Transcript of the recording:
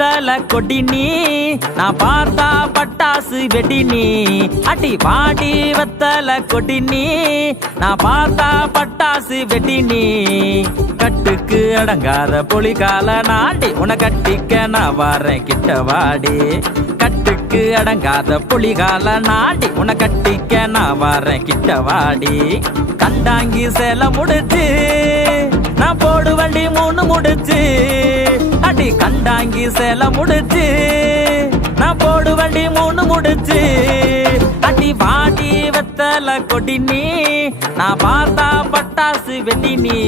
வெத்தல கொடினி நான் பார்த்தா பட்டாசு வெடினி அடி பாடி வெத்தல கொடினி நான் பார்த்தா பட்டாசு வெடினி கட்டுக்கு அடங்காத பொலிகால நாடி உன கட்டிக்க நான் வாரேன் கிட்ட வாடி கட்டுக்கு அடங்காத புலிகால நாடி உன கட்டிக்க நான் வாரேன் கிட்ட வாடி கண்டாங்கி சேல முடிச்சு நான் போடு வண்டி 3 முடிச்சு அடி கண்டாங்கி சேல முடிச்சு நான் போடு வண்டி 3 முடிச்சு அடி வாடி வெத்தல கொடினி நான் பார்த்தா பட்டாசு வெடினி